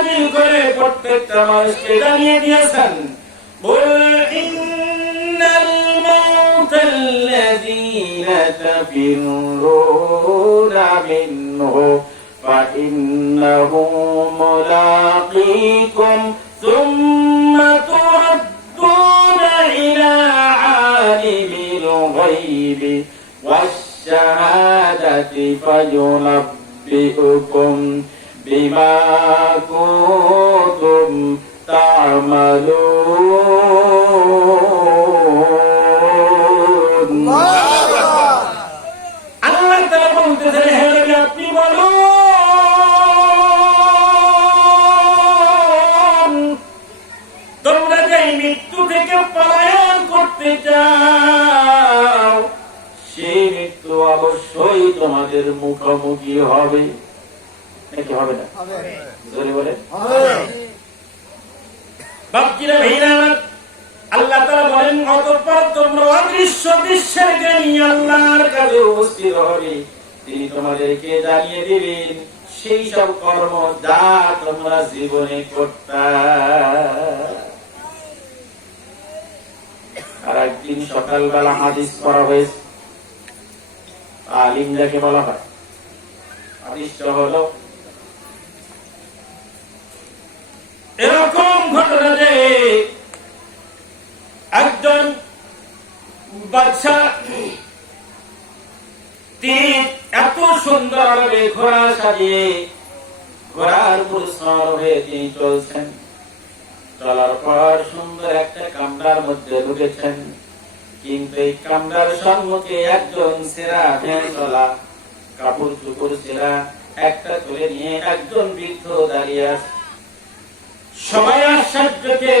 নাযিল করে প্রত্যেকটা মানুষকে জানিয়ে দিয়েছেন, কুল ইন্নাল মাউতাল্লাযীনা তাফিররুনা মিনহু ফাইন্নাহু মুলাকীকুম সুম্মা তুরাদ্দুনা ইলা আলিমিল গায়বি ওয়াশ-শাহাদাতি ফায়ুনাব্বিউকুম বিমা কুনতুম তা'মালুন। আল্লাহ তাআলা বলতেছেন, হে নবী আপনি বলুন, তোমরা যে মৃত্যু থেকে পলায়ন করতে চাও, সেই মৃত্যু অবশ্যই তোমাদের মুখোমুখি হবে, নাকি হবে না? জোরে বলে বাপজিরা ভাইরা, আল্লাহ তাআলা বলেন, অতঃপর তোমরা অদৃশ্য দৃশ্যের জ্ঞানী আল্লাহর কাছে উপস্থিত হবে, তিনি তোমাদেরকে জানিয়ে দিবেন সেই সব কর্ম যা তোমরা জীবনে করতা। আর একদিন সকালবেলা হাদিস পড়া হয়েছে, আলিম যাকে বলা হয়, হাদিসটা হলো এরকম ঘটনা যে একজন বাদশা, তিনি এত সুন্দর ভাবে ঘোড়া সাজিয়ে ঘোড়ার উপর সওয়ার হয়ে তিনি চলছেন। চলার পর সুন্দর একটা কামরার মধ্যে ঢুকেছেন, কিন্তু এই কামরার সম্মুখে একজন ছেঁড়া ভ্যান চলা কাপড় চোপড় ছেঁড়া একটা তুলে নিয়ে একজন বৃদ্ধ দাঁড়িয়ে আছে। সবাই আশ্চর্য, রে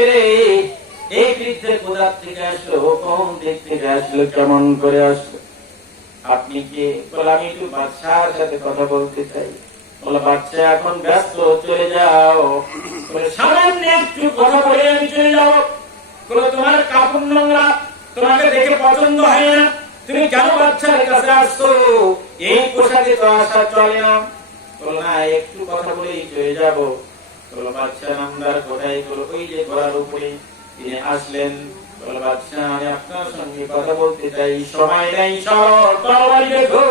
এই বৃদ্ধের কোথার থেকে আসলো, কোন দিক থেকে আসলো, কেমন করে আসলো, আপনি কে? বলে আমি একটু বাদশার সাথে কথা বলতে চাই। বলে বাদশা এখন ব্যস্ত, চলে যাও। বলে সামান্য একটু কথা বলে আমি চলে যাবো? বলে তোমার কাপড় নোংরা, তোমাকে দেখে পছন্দ হয় না, তুমি কেন বাদশার কাছে আসছো? এই পোশাকে তো আসা চলে না। বলে না, একটু কথা বলেই চলে যাবো। বলে বাদশা নামদার কোথায়? বলে ওই যে ঘোড়ার উপরে তিনি আসলেন। বলে বাদশা আমি আপনার সঙ্গে কথা বলতে চাই, সময় নেই, সর তরবারি দেখো,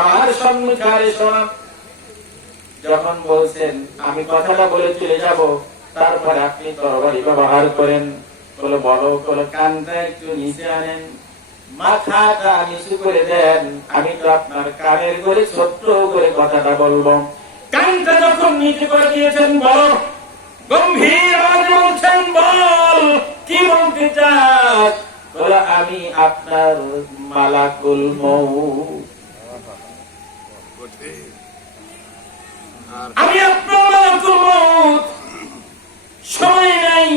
আমার সম্মুখে শোনা। যখন বলছেন আমি কথাটা বলে চলে যাব, তারপরে আপনি তরবারি ব্যবহার করেন। বলে বলো। বলে কানটা একটু নিচে আনেন, মাথাটা নিচু করে দেন, আমি তো আপনার কানের করে ছোট্ট করে কথাটা বলবো। কানটা যখন নিচু করে দিয়েছেন, বলো, গম্ভীর আওয়াজে বলছেন, বল কি বলতে চাস? বলে আমি আপনার মালাকুল মউত, আমি আপনার মালাকুল মউত। সময় নাই।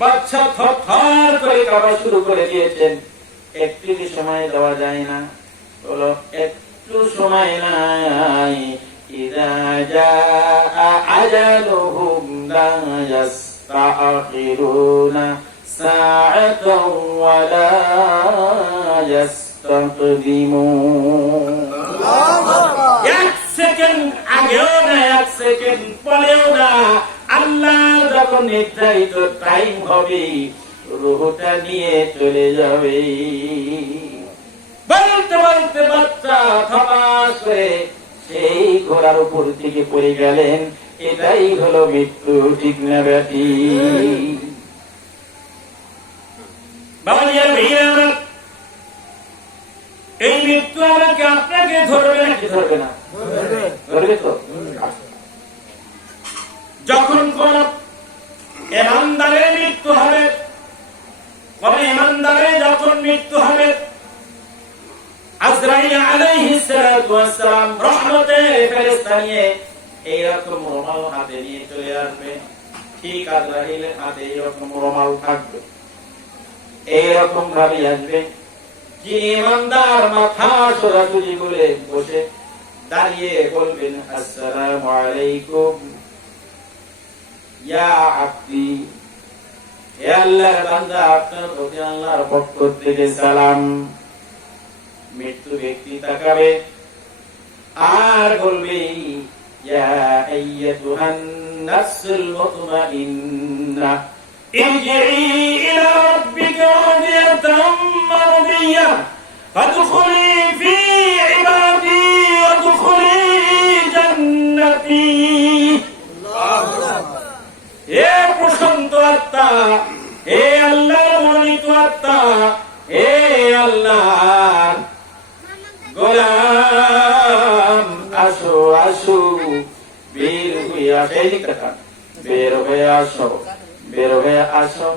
বাদশা থরথর করে কাঁপা শুরু করে দিয়েছেন। একটু কি সময় দেওয়া যায় না? বলো একটু সময় নাই। ইযা জাআ আজালুহুম লা ইস্তাখিরুনা সাআতান ওয়া লা ইস্তাকদিমুন। এক সেকেন্ড আগেও না, এক সেকেন্ড পরেও না। আল্লাহ যখন নির্ধারিত টাইম হবে, রূহটা নিয়ে চলে যাবে। বলতে বলতে বাচ্চা থমাস করে সেই ঘোড়ার উপর থেকে পড়ে গেলেন। এটাই হলো মৃত্যু, ঠিক না ব্যাটি? এই মৃত্যু আমাকে আপনাকে ধরবে নাকি ধরবে না? ধরবে তো। যখন কোন ইমানদারের মৃত্যু হবে, কোন ইমানদারের যখন মৃত্যু হবে, আজরাইল আলাইহিস সালাতু ওয়াস সালাম রহমতের ফেরেশতা নিয়ে এইরকম রুমাল হাতে নিয়ে চলে আসবে। ঠিক আজরাইলের হাতে এইরকম রুমাল থাকবে, এইরকম ভাবে আসবে। যে ইমানদার মাথা সোজাসুজি করে বসে দাঁড়িয়ে বলবেন, আসসালামু আলাইকুম ইয়া আব্দি, হে আল্লাহর বান্দা, আপনার প্রতি আল্লাহর পক্ষ থেকে সালাম। মৃত্যু ব্যক্তি তাকাবে আর বলবে, ইয়া আইয়াতুহান নাফসুল মুতমাইন্নাহ ইরজিই ইলা রাব্বিকা রাদিয়াতাম মারদিয়াহ ফাদখুলি ফি ইবাদি ওয়াদখুলি জান্নাতি। হে প্রশান্ত আত্মা, হে আল্লাহর মনোনীত আত্মা, হে আল্লাহ গোলাম, আসো আসো, বের হয়ে আসো, বের হয়ে আসো, বের হয়ে আসো।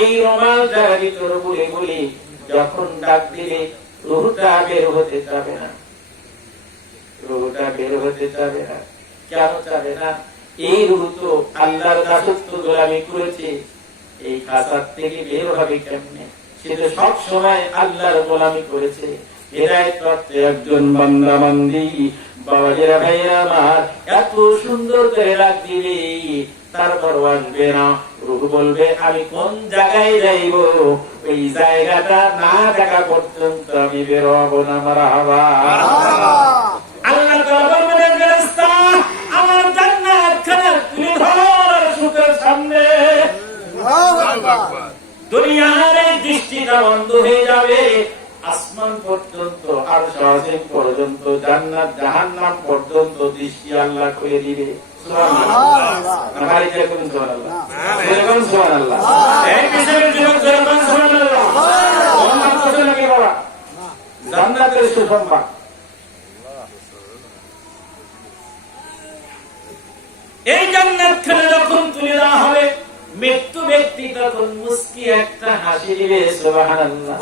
এই রোমাল যারা ভিতর বলে বলি যখন ডাক দিলে রুহটা বের হতে যাবে না, রুহটা বের হতে যাবে না। কেন যাবে না? এই রুহ তো আল্লাহর দাসত্ব গোলামি করেছে, এই খাসার থেকে বের হবে কেমনে? সে তো সব সময় আল্লাহর গোলামি করেছে। হেদায়েত প্রাপ্ত একজন বান্দা বান্দি বাবাজিরা ভাইরা আমার এত সুন্দর করে ডাক দিবে, তারপর আসবে না। রূহ বলবে আমি কোন জায়গায় যাইব, ওই জায়গাটা না দেখা পর্যন্ত আমি বের হব না। মারহাবা। আল্লাহ তাআলা বলবেন ফেরেশতা আমার জান্নাতখানা তুলে ধর সুখের সামনে। দুনিয়ার এই দৃষ্টিটা বন্ধ হয়ে যাবে, আসমান পর্যন্ত আর শাহজিম পর্যন্ত জান্নাত জাহান্নাম পর্যন্ত দৃষ্টি আল্লাহ খুলে দিবে। জান্নাতের সুসংবাদ। এই জান্নাতখানা যখন তুলে দেওয়া হবে, মৃত্যু ব্যক্তি তখন মুস্কি একটা হাসি দিবে। সুবহানাল্লাহ।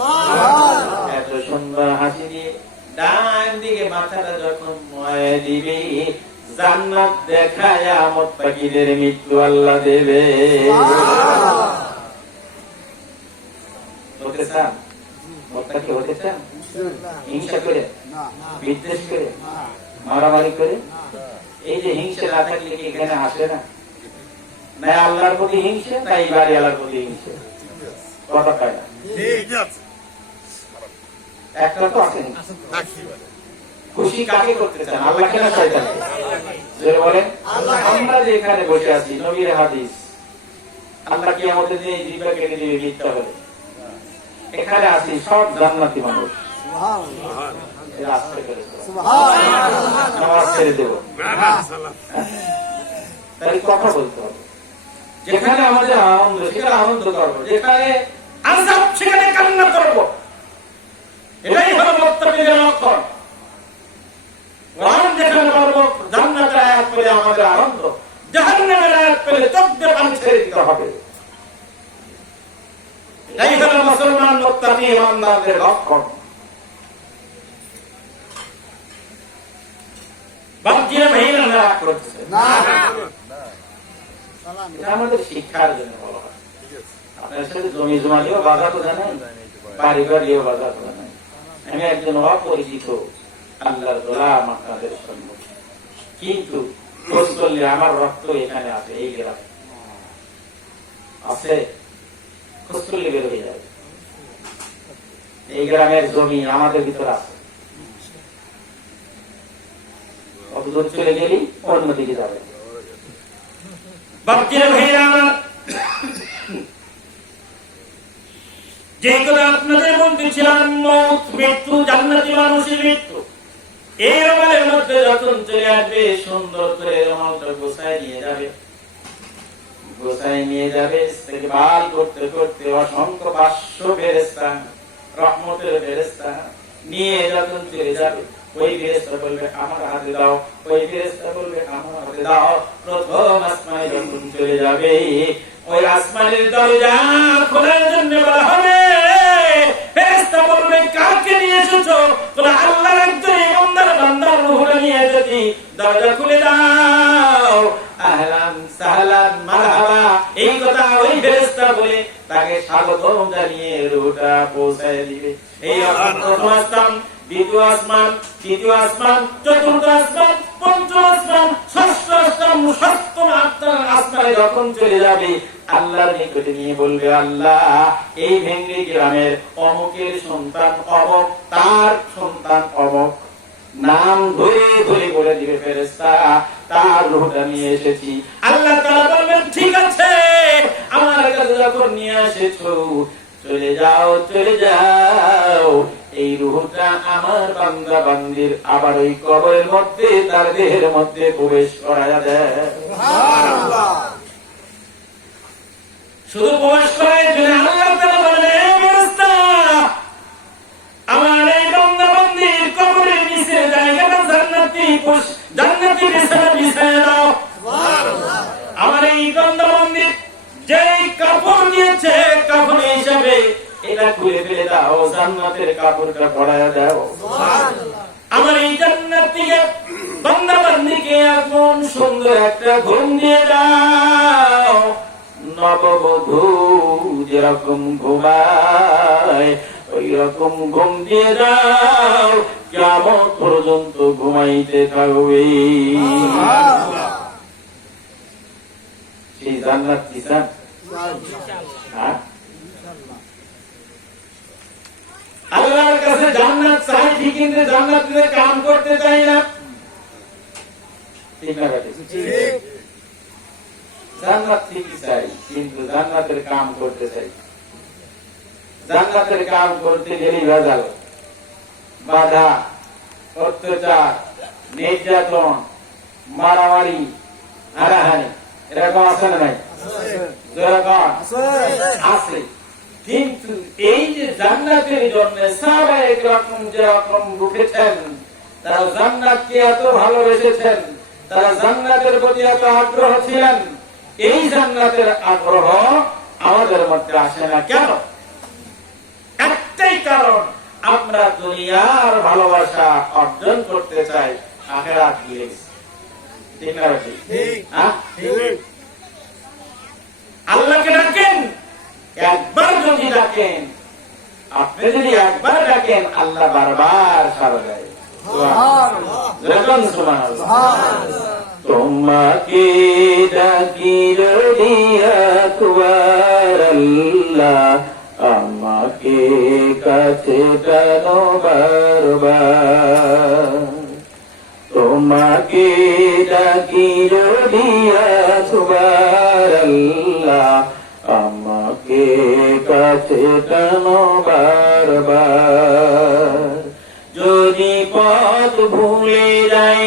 এত সুন্দর হাসি দিয়ে ডান দিকে মাথাটা যখন ময় দিবে, জান্নাত দেখায় মুত্তাকিদের মৃত্যু আল্লাহ দেবে। হতে চান? মুত্তাকি হতে চান? হিংসা করে, বিদ্বেষ করে, মারামারি করে? এই যে হিংসা না থাকলে কি এখানে আসে না? না আল্লাহর প্রতি হিংসা, না এই বাড়ি আল্লাহর প্রতি হিংসা? কথা পায় না, একটা তো আসেনি। খুশি কাকে করতে চান, আল্লাহকে না শয়তানকে? বলেন। আমরা যে এখানে বসে আছি, নবীর হাদিস, আল্লাহ কিয়ামতের দিনে জিহ্বা কেটে দিবে মিথ্যা বলে। এখানে আছি সব জান্নাতি মানুষ। নামাজ ছেড়ে দেব, তাই কথা বলতে হবে। যেখানে আমাদের আনন্দ সেখানে আনন্দ করবো, যেখানে আযাব সেখানে কান্না করবো। এটাই হলো মুত্তাকিদের লক্ষণ। কোরআন যেখানে বলবো জান্নাতের আয়াত পেলে আমাদের আনন্দ, জাহান্নামের আয়াত পেলে চোখ দিয়ে পানি ছেড়ে দিতে হবে। এটাই হলো মুসলমান মুত্তাকি ইমানদারদের লক্ষণ। বাপজিরা ভাইরা রাগ করছে না, এটা আমাদের শিক্ষার জন্য বলা হয়। আপনার সাথে জমি জমা দিয়েও বাধা তো জানেন, বাড়ি বাড়িও বাধা তো জানেন। আমি একজন অপরিচিত আল্লাহর গোলাম আপনাদের সম্মুখে, কিন্তু খোঁজ করলে আমার রক্ত এখানে আছে, এই গ্রামে আছে। খোঁজ করলে বের হয়ে যাবে, এই গ্রামের জমি আমাদের ভিতরে আছে। অত দূর চলে গেলেই অন্যদিকে যাবে। বাপজিরা ভাইরা আমার, যে কথা আপনাদের বলতেছিলাম, মওত, মৃত্যু, জান্নাতি মানুষের মৃত্যু, এই রমালের মধ্যে যখন চলে আসবে, সুন্দর করে রমালটা গোছায় নিয়ে যাবে। গোছায় নিয়ে যাবে, ইস্তেকবাল করতে করতে অসংখ্য 500 ফেরেশতা, রহমতের ফেরেশতা নিয়ে যখন চলে যাবে, ওই ফেরেশতা বলবে আমার হাতে দাও, ওই ফেরেশতা বলবে আমার হাতে দাও। প্রথম আসমানে যখন চলে যাবে, ওই আসমানের দরজা খোলার জন্য বলা হবে। ফেরেশতা বলবে কাকে নিয়ে এসেছো? বলে আল্লাহর একজন ইমানদার বান্দার রূহটা নিয়ে এসেছি, দরজা খুলে দাও। আহলান সাহলান মারহাবা, এই কথা ওই ফেরেশতা বলে তাকে স্বাগতম জানিয়ে রূহটা পৌঁছায় দিবে। এই প্রথম আসমান, দ্বিতীয় আসমান, তৃতীয় আসমান, চতুর্থ আসমান, পঞ্চম আসমান, ষষ্ঠ আসমান, সপ্তম আসমানে যখন চলে যাবে, আল্লাহর নিকটে নিয়ে বলবে আল্লাহ এই ভেঙ্গি গ্রামের অমুকের সন্তান অমুক, তার সন্তান অমুক, নাম ধরে ধরে বলে দিবে ফেরেশতা তার রূহটা নিয়ে এসেছি। আল্লাহ তাআলা বলবেন ঠিক আছে, আমার কাছে যখন নিয়ে এসেছো চলে যাও চলে যাও, এই রূহটা আমার বান্দা বান্দির আবার ওই কবরের মধ্যে তার দেহের মধ্যে প্রবেশ করায়া দেয়। সুবহানাল্লাহ। শুধু প্রবেশ করায় জন্য আল্লাহ তাআলা বলেন ফেরেশতা আমার এই বান্দা বান্দির কবরের নিচে জায়গাটা জান্নাতি জান্নাতি বিছানা বিছায় দাও। সুবহানাল্লাহ। আমার এই বান্দা বান্দির যেই কাপড় নিয়েছে কাপড় হিসাবে এটা খুলে ফেলে দাও, জান্নাতের কাপড়টা পরায়া দাও। সুবহানাল্লাহ। আমার এই জান্নাতীকে বান্দা বান্দিকে এমন সুন্দর একটা ঘুম দিয়ে দাও, নববধূ যেরকম ঘুমায় ওই রকম ঘুম দিয়ে দাও, কিয়ামত পর্যন্ত ঘুমাইতে থাকবে। সুবহানাল্লাহ। সেই জান্নাত কি চান? ইনশাআল্লাহ। আল্লাহর কাছে জান্নাত চাই ঠিক, কিন্তু জান্নাতের কাম করতে চাই না। ঠিক না? ঠিক। জান্নাত ঠিকই চাই, কিন্তু জান্নাতের কাম করতে চাই। জান্নাতের কাম করতে গেলে ভেজাল, বাধা, অত্যাচার, নির্যাতন, মারামারি, হারাহারি, এরকম আছে না নাই? আছে। কিন্তু এই যে জান্নাতের জন্য সাহাবায়ে কেরাম যেরকম ভুগেছেন, তারা জান্নাতকে এত ভালোবেসেছেন, তারা জান্নাতের প্রতি এত আগ্রহ ছিলেন, এই জান্নাতের আগ্রহ আমাদের মধ্যে আসে না কেন? একটাই কারণ, আমরা দুনিয়ার ভালোবাসা অর্জন করতে চাই, আখিরাত ভুলে গেছি। ঠিক না? ঠিক। আল্লাহকে ডাকেন, একবার যদি ডাকেন, আপনি যদি একবার ডাকেন আল্লাহ বারবার সাড়া দেয়। তোমাকে ডাকিল আল্লাহ, আমাকে কাছে টানো বারবার। তোমাকে ডাকিল আল্লাহ, আমাকে কাছে টানো বারবার। যদি পথ ভুলে যাই